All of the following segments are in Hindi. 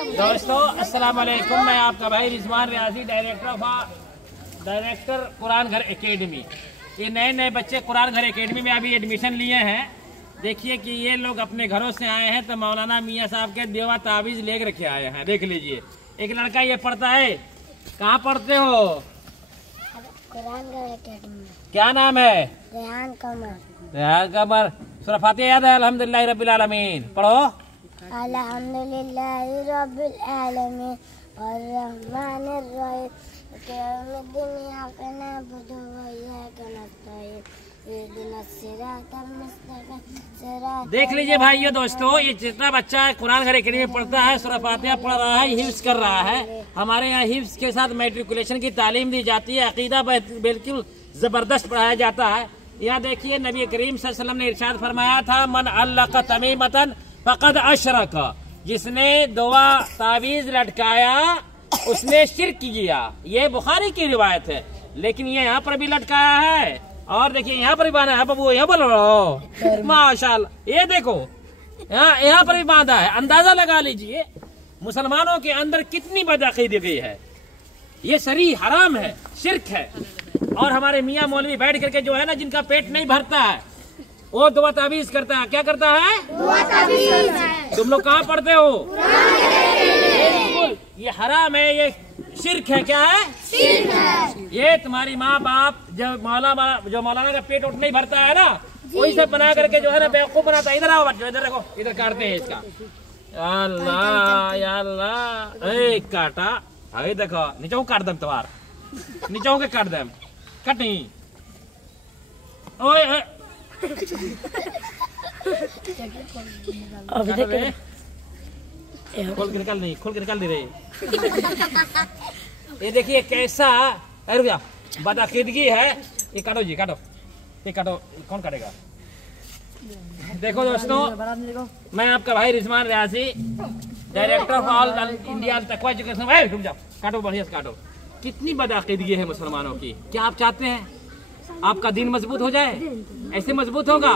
दोस्तों अस्सलाम वालेकुम, मैं आपका भाई रिजवान रियाजी, डायरेक्टर कुरान घर एकेडमी। ये नए नए बच्चे कुरान घर एकेडमी में अभी एडमिशन लिए हैं। देखिए कि ये लोग अपने घरों से आए हैं तो मौलाना मियाँ साहब के देवा ताबीज लेकर रखे आए हैं। देख लीजिए, एक लड़का ये पढ़ता है। कहाँ पढ़ते हो? कुरान घर एकेडमी। क्या नाम है? रेहान कमर। रेहान कमर। सूरह फातिहा याद है? अल्हम्दुलिल्लाह रब्बिल आलमीन पढ़ो। अल्हम्दुलिल्लाह रब्बिल आलमीन अर्रहमानिर रहीम यौमिद्दीन इय्याका नअबुदु व इय्याका नस्तईन इहदिनस सिरातल मुस्तकीम सिरातल। देख लीजिए भाइयों दोस्तों, ये जितना बच्चा कुरान घर एकेडमी में पढ़ता है, सूरह फातिहा पढ़ रहा है, हिफ्ज कर रहा है। हमारे यहाँ हिफ्ज के साथ मैट्रिकुलेशन की तालीम दी जाती है। अकीदा बिल्कुल जबरदस्त पढ़ाया जाता है। यहाँ देखिए, नबी करीम सल्लल्लाहु अलैहि वसल्लम ने इरशाद फरमाया था, मन अल्लक़ तमीमतन फ़क़द अशरक। जिसने दुआ तावीज लटकाया उसने शिर्क किया। ये बुखारी की रिवायत है, लेकिन ये यहाँ पर भी लटकाया है। और देखिए यहाँ पर भी बांधा है। बबू यहाँ बोल रहा माशाल्लाह, ये देखो यहाँ पर भी बांधा है। अंदाजा लगा लीजिए मुसलमानों के अंदर कितनी बदअक़ीदगी गई है। ये शरी हराम है, शिर्क है। और हमारे मियाँ मौलवी बैठ करके जो है ना, जिनका पेट नहीं भरता है, वो दुआ ताबीज करता है। क्या करता है? दुआ ताबीज। तुम लोग कहाँ पढ़ते हो? बिल्कुल, ये हराम है, ये शिर्क है। क्या है? शिर्क है। ये तुम्हारी माँ बाप जब मौलाना का पेट नहीं भरता है ना, वही सब बना करके जो है ना बेवकूफ बनाता है। इधर आओ बच्चों, इधर देखो, इधर काटते हैं इसका। अल्लाह या अल्लाह, काटा। अरे देखो, नीचे काट दम तुम्हार, नीचे के काट दम, कट नहीं। ओए खोल के निकाल दे रहे। ये देखिए कैसा, अरे भैया बदअक़ीदगी है। ये काटो जी, काटो, ये काटो। कौन काटेगा? देखो दोस्तों, मैं आपका भाई Rizwan Riyazi, director of all India Taqwa education. रुक जाओ, काटो, बढ़िया से काटो। कितनी बदअक़ीदगी है मुसलमानों की। क्या आप चाहते हैं आपका दीन मजबूत हो जाए? ऐसे मजबूत होगा,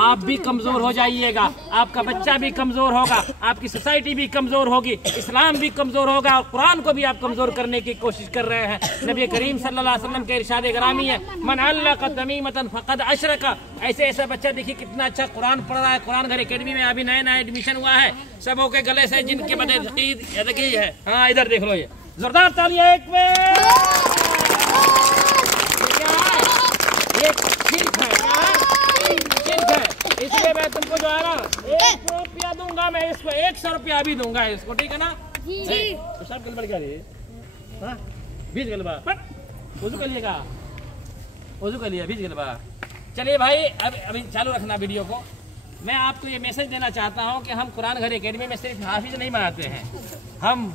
आप भी कमजोर हो जाइएगा, आपका बच्चा भी कमजोर होगा, आपकी सोसाइटी भी कमजोर होगी, इस्लाम भी कमजोर होगा, और कुरान को भी आप कमजोर करने की कोशिश कर रहे हैं। नबी करीम सल्लल्लाहु अलैहि वसल्लम के इरशाद गिरामी है, मन अल्लक़ तमीमतन फ़क़द अशरक। ऐसा बच्चा देखिए कितना अच्छा कुरान पढ़ रहा है। कुरान घर एकेडमी में अभी नया एडमिशन हुआ है। सबों के गले से जिनके बदअक़ीदगी है। हाँ, इधर देख लो, ये जोरदार तालियां एक में। इसलिए मैं तुमको जो है ना 1 रुपया दूंगा, मैं इसको 100 रुपया भी दूंगा इसको, ठीक है ना जी? तो सब गलबड़ क्या रही? बीज गलबा वजू कर लिएगा, वजू कर लिया, बीज गलबा। चलिए भाई, अभी चालू रखना वीडियो को। मैं आपको ये मैसेज देना चाहता हूँ कि हम कुरान घर एकेडमी में सिर्फ हाफिज नहीं बनाते हैं, हम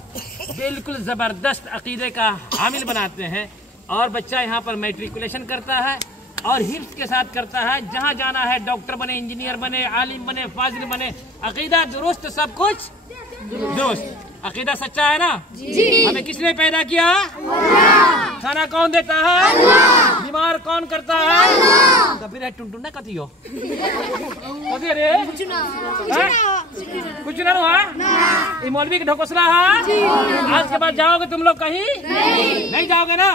बिल्कुल जबरदस्त अकीदे का हामिल बनाते हैं। और बच्चा यहाँ पर मैट्रिकुलेशन करता है और हिफ्ज के साथ करता है। जहाँ जाना है डॉक्टर बने, इंजीनियर बने, आलिम बने, फाजिल बने। अकीदा दुरुस्त, सब कुछ दुरुस्त। अकीदा सच्चा है ना जी? हमें किसने पैदा किया? अल्लाह। खाना कौन देता है? अल्लाह। बीमार कौन करता है? अल्लाह। तो फिर टुनटुन ना कथी हो? रे कुछ ना हुआ। ये मौलवी का ढकोसला है। आज के बाद जाओगे तुम लोग कहीं? नहीं जाओगे ना?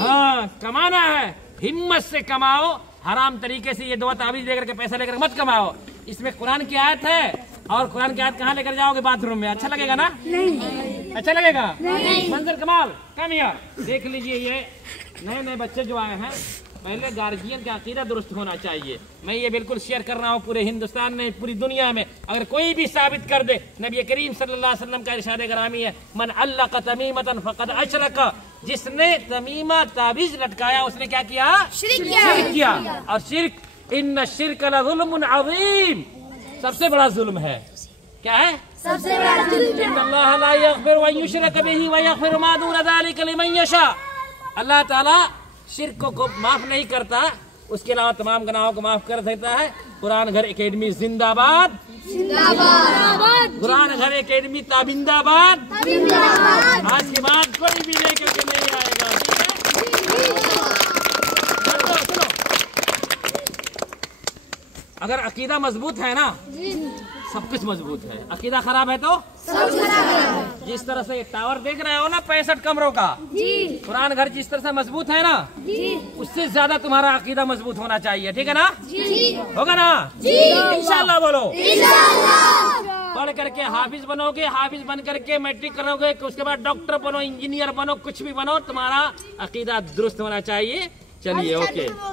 हाँ, कमाना है, हिम्मत से कमाओ। हराम तरीके से ये दुआ ताबीज लेकर के पैसा लेकर मत कमाओ। इसमें कुरान की आयत है, और कुरान की आयत कहाँ लेकर जाओगे? बाथरूम में। अच्छा लगेगा ना? नहीं। अच्छा लगेगा? नहीं। मंजर कमाल, कम यार। देख लीजिए, ये नए बच्चे जो आए हैं, पहले गार्जियन का अकीदा दुरुस्त होना चाहिए। मैं ये बिल्कुल शेयर कर रहा हूँ पूरे हिंदुस्तान में, पूरी दुनिया में। अगर कोई भी साबित कर दे, नबी करीम सल्लल्लाहु अलैहि वसल्लम का इरशाद गिरामी है, मन अल्लक़ तमीमतन फ़क़द अशरक। जिसने तमीमा ताबीज लटकाया उसने क्या किया? शिर्क किया। और शिर्क, इन्न शिर्क लज़ुल्मुन अज़ीम, सबसे बड़ा जुल्म है। क्या है? सबसे बड़ा जुल्म। इन्नल्लाह ला यग़फ़िरु अन युश्रक बिही व यग़फ़िरु मा दून ज़ालिका लिमन यशा। अल्लाह ताला शिर्क को माफ नहीं करता, उसके अलावा तमाम गुनाहों को माफ कर देता है। कुरान घर एकेडमी जिंदाबाद, जिंदाबाद। कुरान घर एकेडमी ताबिंदाबाद, ताबिंदाबाद। आज के बाद कोई भी लेकर के नहीं आएगा, ठीक है? अगर अकीदा मजबूत है ना, सब कुछ मजबूत है। अकीदा खराब है तो सब खराब है। जिस तरह से टावर देख रहे हो ना 65 कमरों का, कुरान घर जिस तरह से मजबूत है ना, उससे ज्यादा तुम्हारा अकीदा मजबूत होना चाहिए। ठीक है ना? होगा ना? इंशाल्लाह बोलो। पढ़ करके हाफिज बनोगे, हाफिज बन करके मैट्रिक करोगे, उसके बाद डॉक्टर बनो, इंजीनियर बनो, कुछ भी बनो, तुम्हारा अकीदा दुरुस्त होना चाहिए। चलिए, ओके।